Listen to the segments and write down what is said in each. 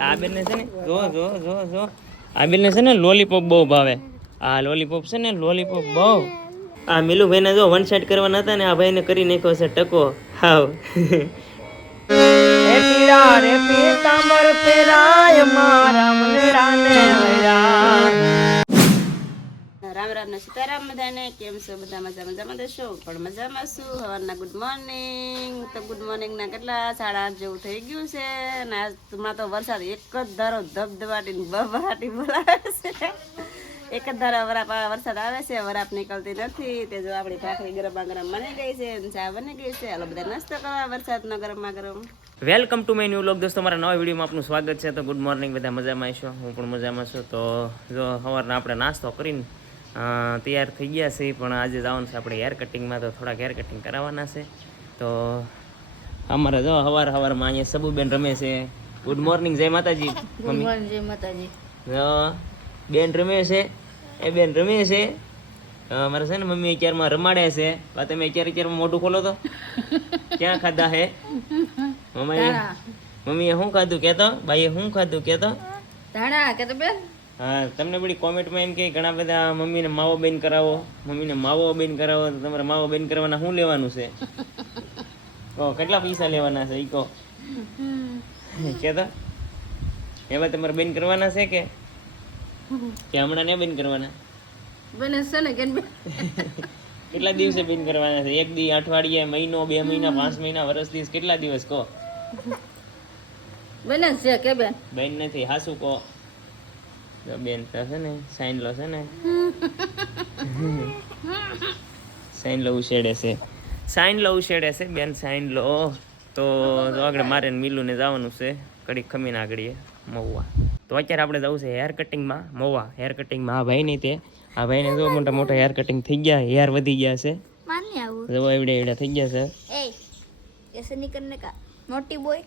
આ બેનને છે ને જો જો જો જો. આ બેનને છે ને લોલીપોપ બહુ ભાવે. આ લોલીપોપ છે ને લોલીપોપ બહુ. આ મિલુભાઈને જો વન સાઈડ કરવાના હતા ને આ ભાઈને કરી નાખ્યો છે ટકો. હાવ. રે પીળા રે પીતાંબર પેરાય મારા મનડાને રામ રામ સીતારામ બધાને. કેમ છો? બધા મજા મજામાં દેશો પણ મજામાં છું સવારના ગુડ મોર્નિંગ તો ગુડ મોર્નિંગના કેટલા? સાડા આઠ જેવું થઈ ગયું છે. અને આજ હમણાં તો વરસાદ એક જ ધારો ધબધબાટી બબાટી બોલાવે છે. એક જ ધારો વરાપ વરસાદ આવે છે, વરાપ નીકળતી નથી. તે જો આપણી ભાખરી ગરમા ગરમ બની ગઈ છે ચા બની ગઈ છે. હાલો બધા નાસ્તો કરવા, વરસાદનો ગરમા ગરમ. Welcome to my new vlog દોસ્તો, મારા નવા વિડીયોમાં આપનું સ્વાગત છે. તો ગુડ મોર્નિંગ બધા મજામાં આવીશું હું પણ મજામાં છું. તો જો સવારના આપણે નાસ્તો કરીને તૈયાર થઈ ગયા છે પણ આજે જવાનું છે આપણે હેર કટિંગમાં તો થોડાક હેર કટિંગ કરાવવાના છે. તો અમારે જો હવાર હવારમાં અહીંયા સબુબેન રમે છે. ગુડ મોર્નિંગ જય માતાજી. મમ્મી. જય માતાજી. જો બેન રમે છે. એ બેન રમે છે. અમારે છે ને મમ્મી અત્યારમાં રમાડે છે. આ તમે અત્યારે અત્યારમાં મોઢું ખોલો તો. ક્યાં ખાધા હે? મમ્મી મમ્મીએ શું ખાધું કેતો? ભાઈએ શું ખાધું કેતો? ધાણા કહેતો બેન? હા તમને બધી કોમેન્ટમાં એમ કે ઘણા બધા મમ્મીને માવો બેન કરાવો. મમ્મીને માવો બેન કરાવો તો તમારે માવો બેન કરવાના શું લેવાનું છે? કહો કેટલા પૈસા લેવાના છે એ કહો કેતો? એમાં તમારે બેન કરવાના છે કે? કે હમણાં ને બેન કરવાના? બને છે ને કે કેટલા દિવસે બેન કરવાના છે? એક દી અઠવાડિયે મહિનો બે મહિના પાંચ મહિના વર્ષ દિવસ કેટલા દિવસ કહો બને છે કે બેન? બેન નથી હાસુ કહો જો બેન તો છે ને સાઈન લો છે ને સાઈન લો ઉછેડે છે સાઈન લો ઉછેડે છે બેન સાઈન લો તો આગળ મારે મિલું ને જવાનું છે કડી ખમીને આગળીએ મહુવા તો અત્યારે આપણે જવું છે હેર કટિંગમાં મહુવા હેર કટિંગમાં આ ભાઈ નહીં તે આ ભાઈને જો મોટા મોટા હેર કટિંગ થઈ ગયા હેર વધી ગયા છે જવા એવડે એવડે થઈ ગયા છે એ મોટી બોય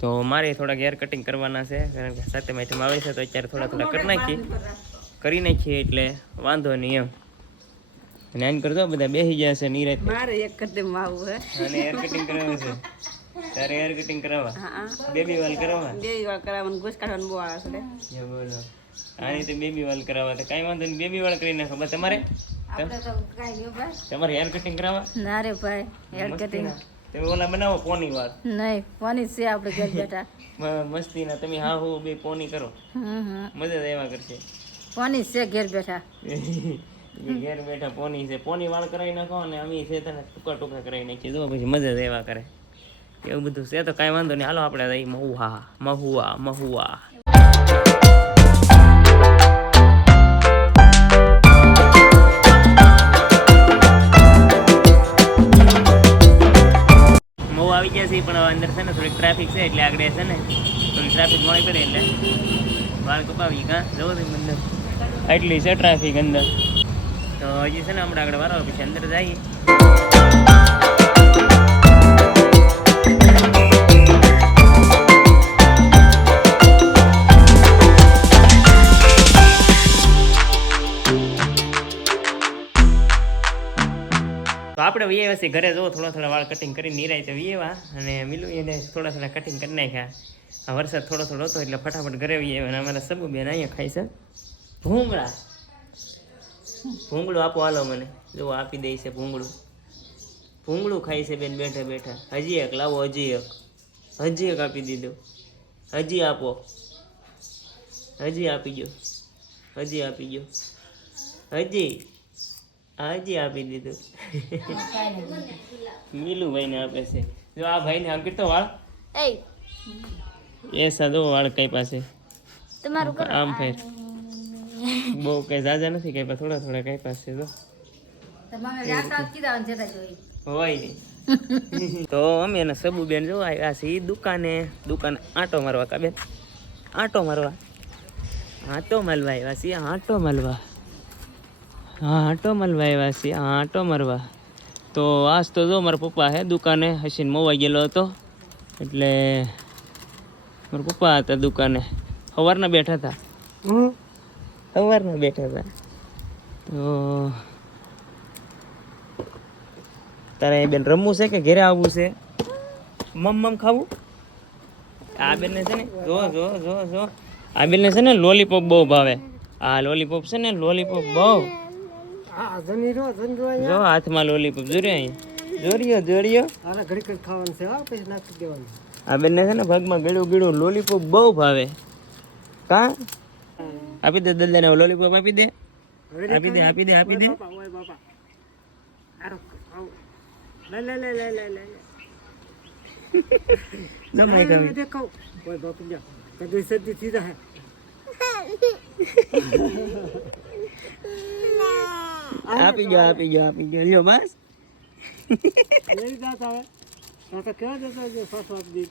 તો મારે થોડાક હેર કટિંગ કરવાના છે કારણ કે સાથે માહિતી આવે છે તો અત્યારે થોડા થોડા કરી નાખીએ. કરી નાખીએ એટલે વાંધો નહીં એમ. અને એમ કરતો બધા બેસી ગયા છે નિરાત. મારે એક કદમ આવું હે. અને હેર કટિંગ કરાવવું છે. તારે હેર કટિંગ કરાવવા? બેબી વાલ કરાવવા? બેબી વાલ કરાવવાનું ઘૂસ કાઢવાનું બહુ આવે છે બોલો. આની તો બેબી વાલ કરાવવા તો કાંઈ વાંધો નહીં બેબી વાળ કરી નાખો. બસ તમારે? આપણે તો કાઈ નહીં ભાઈ. તમારે હેર કટિંગ કરાવવા? ના રે ભાઈ હેર મસ્તીના. તમે ઓલા બનાવો પોની વાળ નહીં પોની છે આપણે ઘર બેઠા. મસ્તી ના તમે હા હું બે પોની કરો. મજા એવા કરશે. પોની છે ઘેર બેઠા. ઘેર બેઠા પોની છે. પોની વાળ કરાવી નાખો અને અમે છે તને ટૂંકા ટૂંકા કરાવી નાખીએ. જો પછી મજા એવા કરે. એવું બધું છે તો કાંઈ વાંધો નહીં. હાલો આપણે મહુવા મહુવા મહુવા. આવી ગયા છીએ, પણ અંદર છે ને થોડીક ટ્રાફિક છે, એટલે આગળ છે ને થોડી ટ્રાફિક મળી પડે એટલે વાળ કપાવી કાં? જવો તમે અંદર. એટલી છે ટ્રાફિક અંદર. તો હજી છે ને હમણાં આગળ વારો, પછી અંદર જઈએ. આપણે વિયેવા છીએ ઘરે જો થોડા થોડા વાળ કટિંગ કરી નિરાય તો વિયેવા અને મિલું એને થોડા થોડા કટિંગ કરી નાખ્યા. વરસાદ થોડો થોડો હતો એટલે ફટાફટ ઘરે વિયેવા અને અમારા સબુ બેન અહીંયા ખાય છે. ભૂંગળા. ભૂંગળું આપો હાલો મને. જો આપી દે છે ભૂંગળું. ભૂંગળું ખાય છે બેન બેઠા બેઠા. હજી એક, લાવો હજી એક. હજી એક આપી દીધું. હજી આપો. હજી આપી ગયો હજી આપી ગયો હજી. હજી આપી દીધું. મિલુભાઈને આપે છે. જો આ ભાઈને આમ કેટલો વાળ. એ સાદો વાળ કઈ પાસે તમારું આમ ફેર. બહુ કઈ ઝાઝા નથી કઈ થોડા થોડા કઈ પાસે જોઈ. હોય નહીં તો અમે એને સબુ બેન જો આવ્યા છે દુકાને. દુકાને આંટો મારવા કા બેન? આંટો મારવા. આંટો માલવા આવ્યા છીએ આંટો મલવા. આંટો મલવા આવ્યા છીએ આંટો મારવા તો આજ તો જો મારા પપ્પા હે દુકાને હસીને મોવાઈ ગયેલો હતો. એટલે મારા પપ્પા હતા દુકાને. સવારના બેઠા હતા. સવારના બેઠા હતા. તો તારે એ બેન રમવું છે કે ઘરે આવવું છે? મમ મમ ખાવું? આ બેનને છે ને જો જો જો જો. આ બેનને છે ને લોલીપોપ બહુ ભાવે. આ લોલીપોપ છે ને લોલીપોપ બહુ. જો હાથમાં લોલીપોપ જોર્યો અહીંયા જોર્યો જોર્યો. આના ઘડી ઘડી ખાવાનું છે હા પછી નાખી દેવાનું. આ બેનને છે ને ભાગમાં ગળ્યું ગળ્યું લોલીપોપ બહુ ભાવે. કા? આપી દે દાદાને લોલીપોપ આપી દે. આપી દે આપી દે આપી દે. બાપા ઓય બાપા. આરો આવો. લે લે લે લે લે લે જમાઈ કમી દેખો ઓય બાપુ જા. કદી સદી થી જાય આપી ગયો આપી ગયો આપી ગયો લ્યો બસ લઈ જાત આવે તો તો કેવા દેતો જે સાસુ આપ દી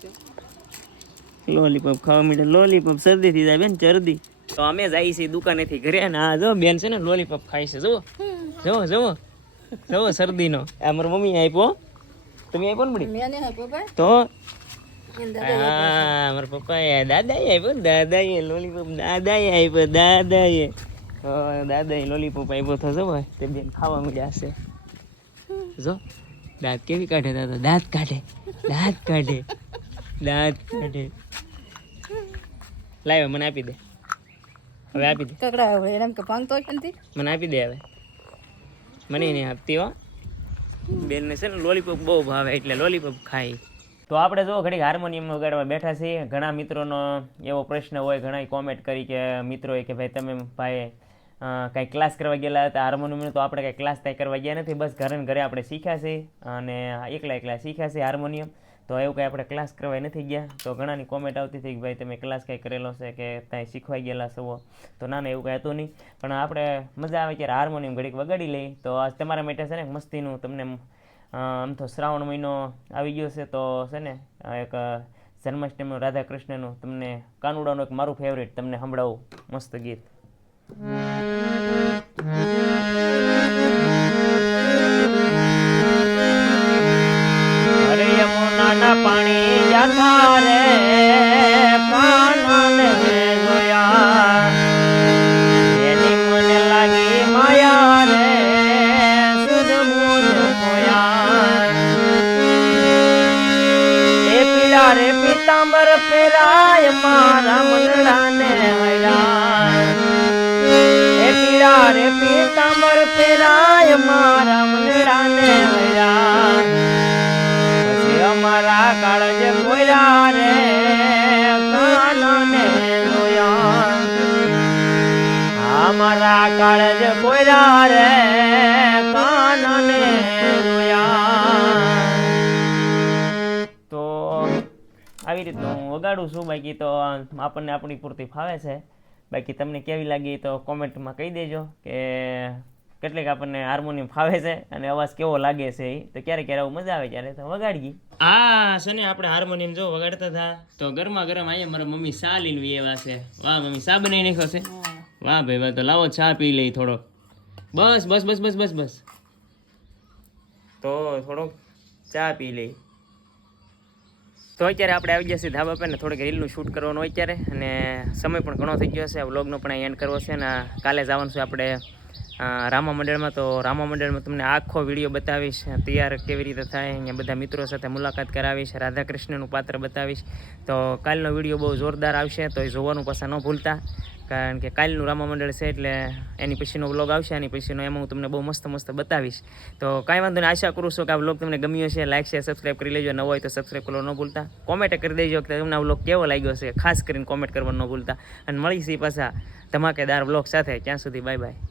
લોલીપોપ ખાવા માંડે લોલીપોપ શરદી થઈ જાય બેન ચરદી. તો અમે જઈએ છીએ દુકાનેથી ઘરે ને આ જો બેન છે ને લોલીપોપ ખાય છે જુઓ. જુઓ જુઓ. જુઓ શરદીનો. આ મારી મમ્મી આપ્યો તમે આપ્યો ને બડી? તો? હા મારા પપ્પાએ દાદાએ આપ્યો દાદા દાદાએ લોલીપોપ દાદાએ આપ્યો દાદાએ. તો એ લોલીપોપ આવ્યો થશે ભાઈ તે બેન ખાવા મળ્યા છે. જો દાંત કેવી કાઢે દાદા? દાંત કાઢે દાંત કાઢે દાંત કાઢે. લાવ્યો મને આપી દે. હવે આપી દે. મને આપી દે હવે. મને નહીં આપતી હો. બેનને છે ને લોલીપોપ બહુ ભાવે એટલે લોલીપોપ ખાય. તો આપણે જો ઘડીક હાર્મોનિયમ વગાડવા બેઠા છીએ. ઘણા મિત્રોનો એવો પ્રશ્ન હોય ઘણા કોમેન્ટ કરી કે મિત્રોએ કે ભાઈ તમે ભાઈ કાંઈ ક્લાસ કરવા ગયેલા હતા હાર્મોનિયમનો તો આપણે કાંઈ ક્લાસ ત્યાં કરવા ગયા નથી, બસ ઘરે ઘરે આપણે શીખ્યા છે અને એકલા એકલા શીખ્યા છે હાર્મોનિયમ. તો એવું કાંઈ આપણે ક્લાસ કરવા નથી ગયા. તો ઘણાની કોમેન્ટ આવતી હતી કે ભાઈ તમે ક્લાસ કાંઈ કરેલો છે કે ત્યાં શીખવાઈ ગયેલા છો? તો ના ના, એવું કાંઈ હતું નહીં. પણ આપણે મજા આવે ત્યારે હાર્મોનિયમ ઘડીક વગાડી લઈ તો આજ તમારા માટે છે ને મસ્તીનું તમને આમ તો શ્રાવણ મહિનો આવી ગયો છે તો છે ને એક જન્માષ્ટમીનું રાધા કૃષ્ણનું તમને કાનુડાનું એક મારું ફેવરેટ તમને સંભળાવું મસ્ત ગીત. અરે પછી કાળજ કોયરા રે કાળજ કોયરા રે તો આવી રીતનું હું વગાડું છું. બાકી તો આપણને આપણી પૂરતી ફાવે છે. બાકી તમને કેવી લાગી તો કોમેન્ટમાં કહી દેજો કે કેટલીક આપણને હાર્મોનિયમ ફાવે છે અને અવાજ કેવો લાગે છે એ તો ક્યારે ક્યારે આવું મજા આવે ત્યારે તો વગાડીએ. હા છે ને આપણે હાર્મોનિયમ જો વગાડતા હતા તો ગરમા ગરમ અહીંયા મારા મમ્મી ચા લઈને એવા છે. વાહ મમ્મી ચા બનાવી નાખ્યો છે? વાહ ભાઈ વાહ તો લાવો ચા પી લઈ થોડોક. બસ બસ બસ બસ બસ બસ. તો થોડોક ચા પી લઈ. તો અત્યારે આપણે આવી ગયા છીએ ધાબા પર ને થોડીક રીલનું શૂટ કરવાનું હોય અત્યારે અને સમય પણ ઘણો થઈ ગયો છે વ્લોગનો પણ એન્ડ કરવો છે અને કાલે જવાનું છે આપણે રામા મંડળમાં તો રામા મંડળમાં તમને આખો વીડિયો બતાવીશ, તૈયાર કેવી રીતે થાય, અહીંયા બધા મિત્રો સાથે મુલાકાત કરાવીશ રાધા કૃષ્ણનું પાત્ર બતાવીશ. તો કાલનો વીડિયો બહુ જોરદાર આવશે તો એ જોવાનું પાછા ન ભૂલતા. કારણ કે કાલનું રામા મંડળ છે એટલે એની પછીનો વ્લોગ આવશે, એની પછીનો એમાં હું તમને બહુ મસ્ત મસ્ત બતાવીશ. તો કાંઈ વાંધો નહીં, આશા કરું છું કે આ વ્લોગ તમને ગમ્યો છે લાઇક શેર સબસ્ક્રાઈબ કરી લેજો. નવો હોય તો સબસ્ક્રાઈબ કરવાનું ન ભૂલતા. કોમેન્ટ કરી દેજો કે તમને આ વ્લોગ કેવો લાગ્યો છે. ખાસ કરીને કોમેન્ટ કરવાનું ન ભૂલતા. અને મળીશી પાછા ધમાકેદાર વ્લોગ સાથે. ત્યાં સુધી બાય બાય